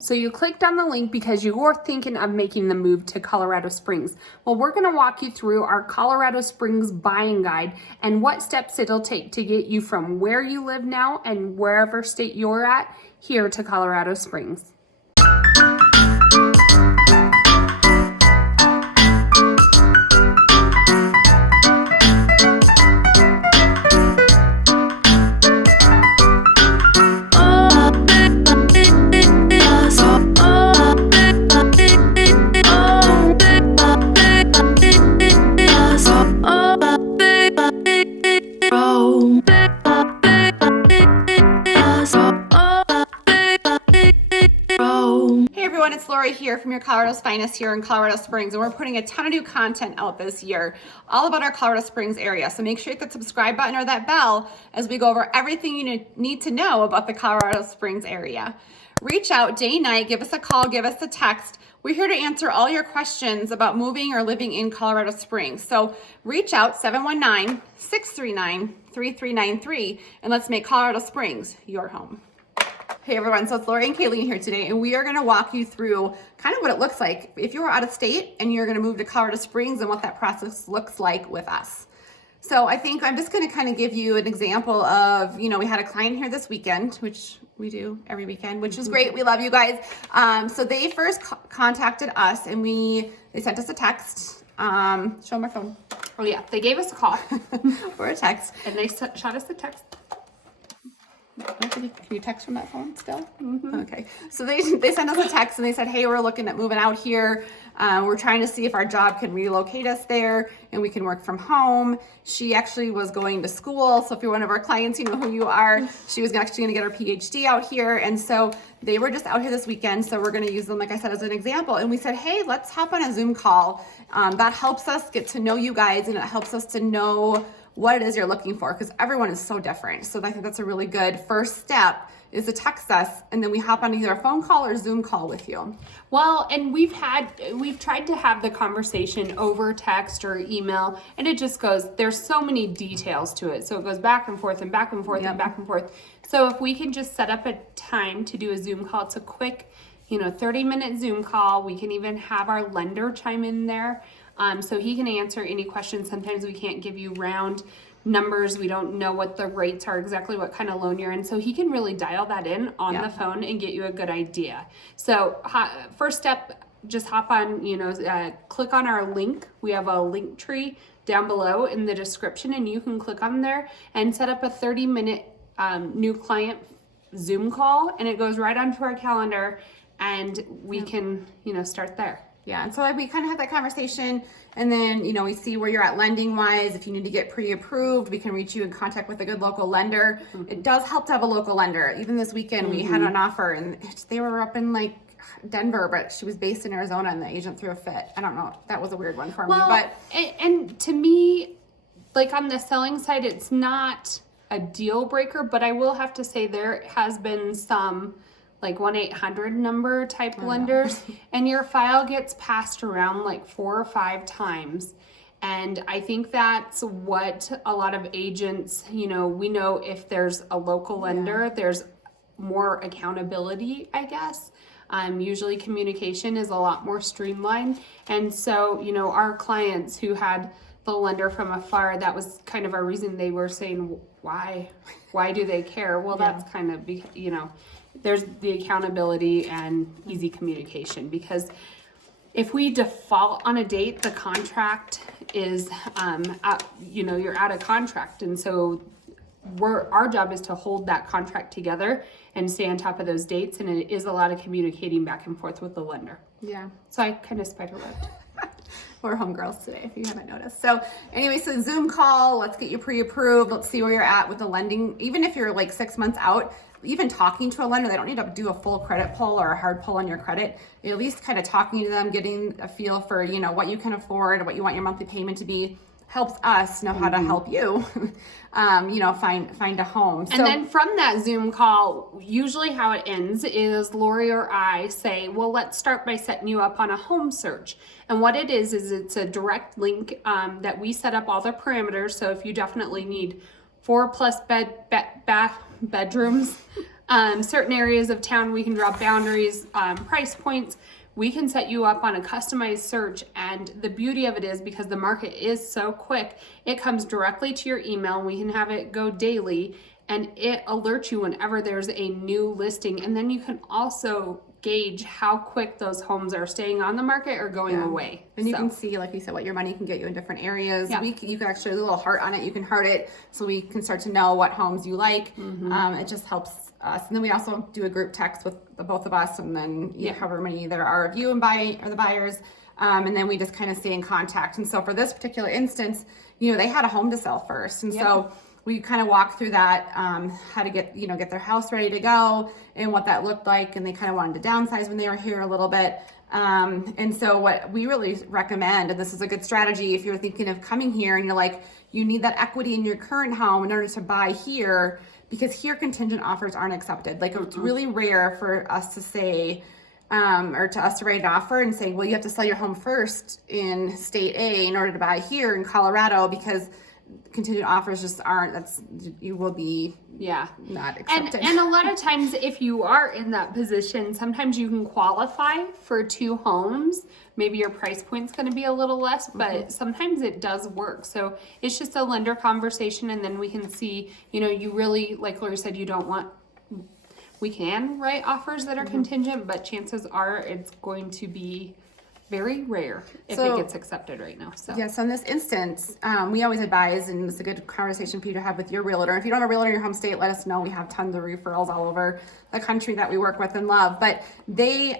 So you clicked on the link because you were thinking of making the move to Colorado Springs. Well, we're going to walk you through our Colorado Springs buying guide and what steps it'll take to get you from where you live now and wherever state you're at here to Colorado Springs. It's Lori here from your Colorado's Finest here in Colorado Springs, and we're putting a ton of new content out this year all about our Colorado Springs area. So make sure you hit the subscribe button or that bell as we go over everything you need to know about the Colorado Springs area. Reach out day, night, give us a call, give us a text. We're here to answer all your questions about moving or living in Colorado Springs. So reach out 719-639-3393 and let's make Colorado Springs your home. Hey everyone, so it's Lori and Kayleen here today, and we are going to walk you through kind of what it looks like if you're out of state and you're going to move to Colorado Springs and what that process looks like with us. So I think I'm just going to kind of give you an example of, we had a client here this weekend, which we do every weekend, which is great. We love you guys. So they first contacted us and they sent us a text. Show them our phone. Oh yeah, they gave us a call or a text. And they shot us a text. Can you text from that phone still? Mm-hmm. Okay. So they sent us a text and they said, hey, we're looking at moving out here. We're trying to see if our job can relocate us there and we can work from home. She actually was going to school. So if you're one of our clients, you know who you are. She was actually going to get her PhD out here. And so they were just out here this weekend. So we're going to use them, like I said, as an example. And we said, hey, let's hop on a Zoom call. That helps us get to know you guys and it helps us to know what it is you're looking for, because everyone is so different. So I think that's a really good first step is to text us and then we hop on either a phone call or Zoom call with you. Well, and we've tried to have the conversation over text or email, and it just goes, there's so many details to it. So it goes back and forth and back and forth and back and forth. So if we can just set up a time to do a Zoom call, it's a quick, 30-minute Zoom call. We can even have our lender chime in there. So he can answer any questions. Sometimes we can't give you round numbers. We don't know what the rates are, exactly what kind of loan you're in. So he can really dial that in on the phone and get you a good idea. So first step, just hop on, click on our link. We have a link tree down below in the description, and you can click on there and set up a 30-minute new client Zoom call, and it goes right onto our calendar, and we can, start there. Yeah, and so we kind of have that conversation, and then, we see where you're at lending-wise. If you need to get pre-approved, we can reach you in contact with a good local lender. Mm-hmm. It does help to have a local lender. Even this weekend, we had an offer, and they were up in, Denver, but she was based in Arizona, and the agent threw a fit. I don't know. That was a weird one for me. But and to me, on the selling side, it's not a deal breaker, but I will have to say there has been some 1-800 number type lenders, and your file gets passed around 4 or 5 times. And I think that's what a lot of agents, we know if there's a local lender, there's more accountability, I guess. Usually communication is a lot more streamlined. And so, our clients who had the lender from afar, that was kind of our reason. They were saying, why do they care? Well, that's kind of, there's the accountability and easy communication, because if we default on a date, the contract is, you're out of contract. And so our job is to hold that contract together and stay on top of those dates. And it is a lot of communicating back and forth with the lender. Yeah. So I kind of spider-webbed. We're homegirls today, if you haven't noticed. So anyway, so Zoom call, let's get you pre-approved. Let's see where you're at with the lending. Even if you're 6 months out, even talking to a lender, they don't need to do a full credit pull or a hard pull on your credit. At least kind of talking to them, getting a feel for, what you can afford, what you want your monthly payment to be, helps us know how to help you, find a home. And then from that Zoom call, usually how it ends is Lori or I say, well, let's start by setting you up on a home search. And what it is it's a direct link that we set up all the parameters. So if you definitely need 4+ bedrooms, certain areas of town, we can draw boundaries, price points. We can set you up on a customized search, and the beauty of it is because the market is so quick, it comes directly to your email. We can have it go daily, and it alerts you whenever there's a new listing. And then you can also gauge how quick those homes are staying on the market or going away. And you can see, like you said, what your money can get you in different areas. Yeah. You can actually do a little heart on it. You can heart it so we can start to know what homes you like. It just helps us. And then we also do a group text with the both of us, and then however many there are of you and the buyers. And then we just kind of stay in contact. And so for this particular instance, they had a home to sell first. And so we kind of walked through that, how to get their house ready to go and what that looked like. And they kind of wanted to downsize when they were here a little bit. And so what we really recommend, and this is a good strategy if you're thinking of coming here and you're like, you need that equity in your current home in order to buy here, because here contingent offers aren't accepted. Like it's really rare for us to say, or to us to write an offer and say, well, you have to sell your home first in state A in order to buy here in Colorado, because contingent offers just aren't, you will be not accepted. And a lot of times if you are in that position, sometimes you can qualify for 2 homes. Maybe your price point's going to be a little less, but sometimes it does work. So it's just a lender conversation, and then we can see, you really, like Lori said, we can write offers that are contingent, but chances are it's going to be very rare if it gets accepted right now. So yes, in this instance, we always advise, and it's a good conversation for you to have with your realtor. If you don't have a realtor in your home state, let us know. We have tons of referrals all over the country that we work with and love. But we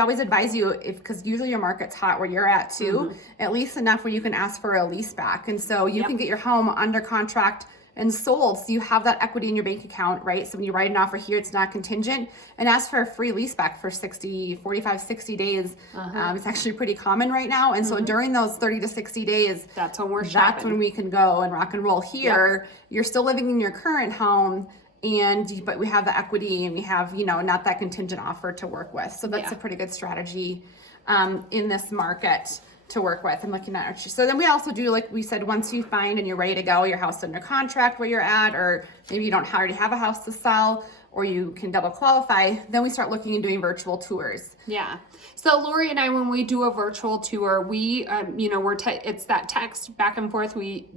always advise you, because usually your market's hot where you're at too, at least enough where you can ask for a lease back. And so you can get your home under contract and sold, so you have that equity in your bank account, right? So when you write an offer here, it's not contingent, and ask for a free lease back for 45, 60 days. It's actually pretty common right now. And so during those 30 to 60 days, that's when that's when we can go and rock and roll here. You're still living in your current home, but we have the equity, and we have, not that contingent offer to work with. So that's a pretty good strategy in this market to work with and looking at. So then we also do, like we said, once you find and you're ready to go, your house under contract where you're at, or maybe you don't already have a house to sell, or you can double qualify, then we start looking and doing virtual tours. Yeah. So Lori and I, when we do a virtual tour, we, it's that text back and forth. We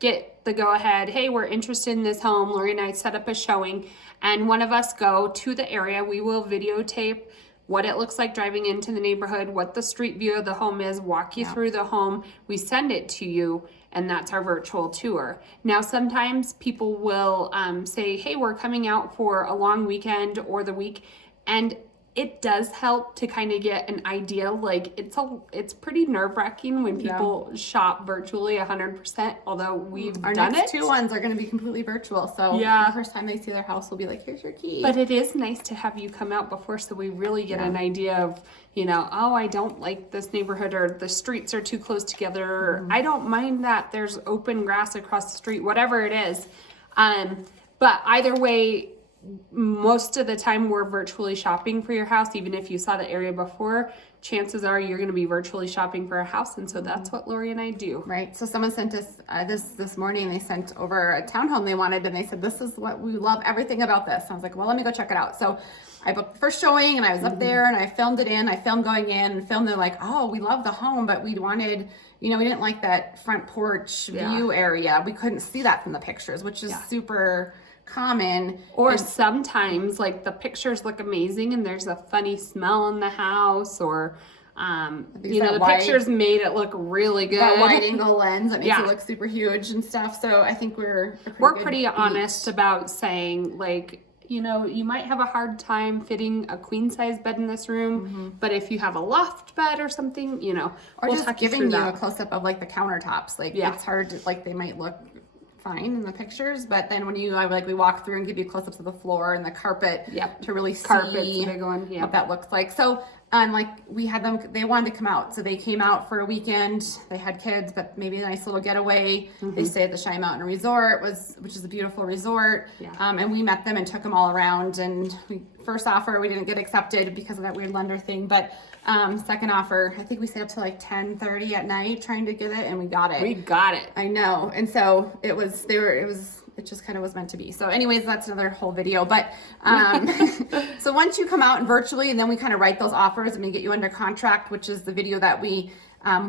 get the go ahead. Hey, we're interested in this home. Lori and I set up a showing, and one of us go to the area. We will videotape what it looks like driving into the neighborhood, what the street view of the home is, walk you through the home. We send it to you, and that's our virtual tour. Now, sometimes people will say, hey, we're coming out for a long weekend or the week, and it does help to kind of get an idea. Like it's pretty nerve-wracking when people shop virtually 100%, although we've done it. Our next 2 ones are going to be completely virtual. So the first time they see their house, we'll be like, here's your key. But it is nice to have you come out before, so we really get an idea of, oh, I don't like this neighborhood, or the streets are too close together, or I don't mind that there's open grass across the street, whatever it is. But either way, most of the time we're virtually shopping for your house. Even if you saw the area before, chances are you're going to be virtually shopping for a house. And so that's what Lori and I do. Right. So someone sent us this morning, they sent over a townhome they wanted, and they said, this is what we love, everything about this. I was like, well, let me go check it out. So I booked the first showing, and I was up there, and I filmed it in. I filmed going in and filmed it, like, oh, we love the home, but we wanted, we didn't like that front porch view area. We couldn't see that from the pictures, which is super common. Or sometimes, like, the pictures look amazing and there's a funny smell in the house, or the pictures made it look really good. That wide angle lens that makes it look super huge and stuff. So I think we're pretty honest about saying, like, you might have a hard time fitting a queen size bed in this room, but if you have a loft bed or something, or we'll just giving you a close up of like the countertops. Like it's hard to, like, they might look fine in the pictures, but then when we walk through and give you close-ups of the floor and the carpet to really see a big one, what that looks like. So we had them, they wanted to come out, so they came out for a weekend. They had kids, but maybe a nice little getaway. They stayed at the Cheyenne Mountain Resort, which is a beautiful resort. And we met them and took them all around, and first offer we didn't get accepted because of that weird lender thing, but second offer, I think we stayed up to like 10:30 at night trying to get it, and we got it. We got it. I know. And so it was it just kind of was meant to be. So anyways, that's another whole video. But so once you come out and virtually, and then we kind of write those offers and we get you under contract, which is the video that we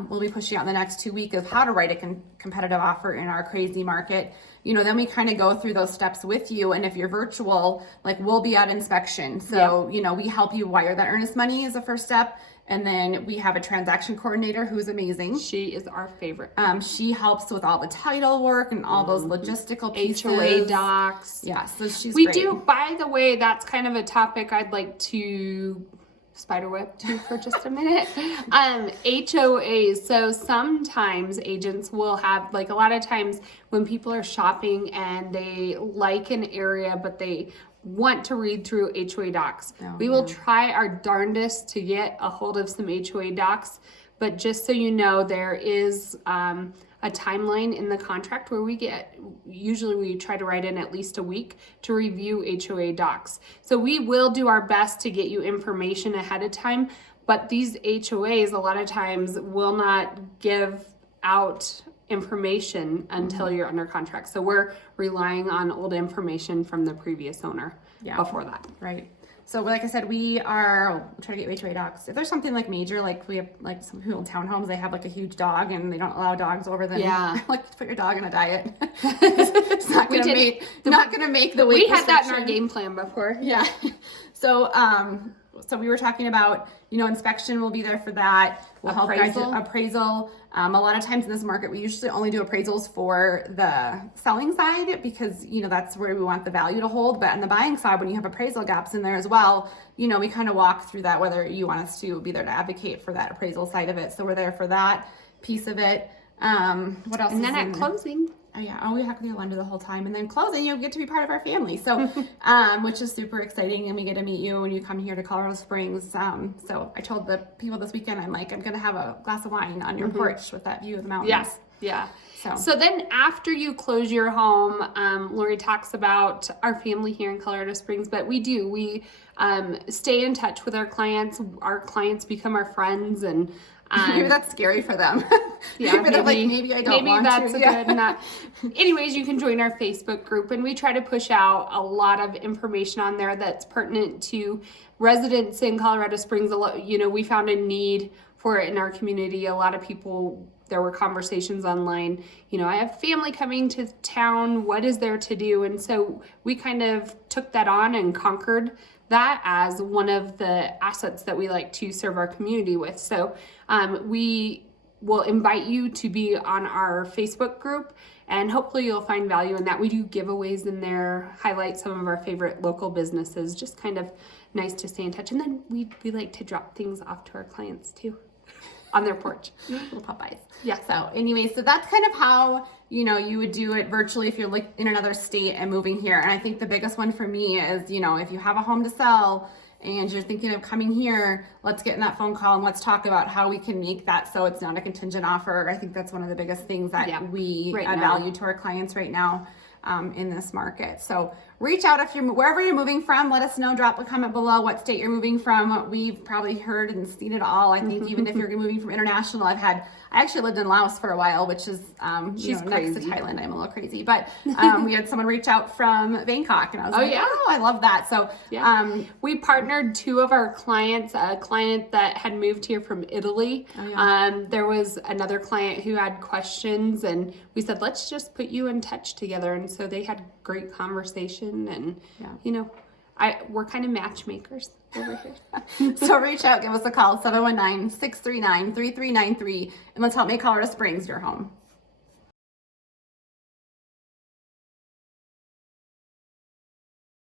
will be pushing out in the next 2 weeks of how to write a competitive offer in our crazy market. Then we kind of go through those steps with you. And if you're virtual, like we'll be at inspection. So, we help you wire that earnest money as the first step. And then we have a transaction coordinator who's amazing. She is our favorite. She helps with all the title work and all those logistical pieces. HOA docs. Yeah, so she's We great. do, by the way, that's kind of a topic I'd like to spiderweb to for just a minute. HOAs. So sometimes agents will have, like a lot of times when people are shopping and they like an area, but they want to read through HOA docs. We will try our darndest to get a hold of some HOA docs, but just so you know, there is a timeline in the contract where usually we try to write in at least a week to review HOA docs. So we will do our best to get you information ahead of time, but these HOAs a lot of times will not give out information until you're under contract. So we're relying on old information from the previous owner before that. Right. So like I said, we are trying to get HOA docs. If there's something like major, like we have like some people in townhomes, they have like a huge dog and they don't allow dogs over them. Yeah. Like to put your dog on a diet. It's not gonna make the weight. We had that in our game plan before. Yeah. So we were talking about, inspection will be there for that. We'll help guide you appraisal. A lot of times in this market, we usually only do appraisals for the selling side because, that's where we want the value to hold. But on the buying side, when you have appraisal gaps in there as well, we kind of walk through that, whether you want us to be there to advocate for that appraisal side of it. So we're there for that piece of it. What else? And then at closing. Oh yeah, we have to be a lender the whole time, and then closing, you get to be part of our family. So, which is super exciting, and we get to meet you when you come here to Colorado Springs. So I told the people this weekend, I'm gonna have a glass of wine on your porch with that view of the mountains. Yes, yeah. So then after you close your home, Lori talks about our family here in Colorado Springs, but we stay in touch with our clients. Our clients become our friends, and maybe that's scary for them. Yeah, maybe I don't want that's to. Maybe that's a good not. Anyways, you can join our Facebook group, and we try to push out a lot of information on there that's pertinent to residents in Colorado Springs. We found a need for it in our community. A lot of people, there were conversations online, I have family coming to town, what is there to do? And so we kind of took that on and conquered that as one of the assets that we like to serve our community with. So we will invite you to be on our Facebook group, and hopefully you'll find value in that. We do giveaways in there, highlight some of our favorite local businesses, just kind of nice to stay in touch. And then we like to drop things off to our clients too on their porch. Little Popeyes. Yeah. So anyway, so that's kind of how, you would do it virtually if you're like in another state and moving here. And I think the biggest one for me is, if you have a home to sell and you're thinking of coming here, let's get in that phone call and let's talk about how we can make that so it's not a contingent offer. I think that's one of the biggest things that we value to our clients right now in this market. So reach out if you're wherever you're moving from. Let us know. Drop a comment below what state you're moving from. We've probably heard and seen it all. I think even if you're moving from international, I actually lived in Laos for a while, which is next to Thailand. I'm a little crazy, but we had someone reach out from Bangkok, and I was I love that. So we partnered two of our clients. A client that had moved here from Italy. There was another client who had questions, and we said, let's just put you in touch together. And so they had great conversation, and we're kind of matchmakers over here. So reach out, give us a call, 719-639-3393, and let's help make Colorado Springs your home.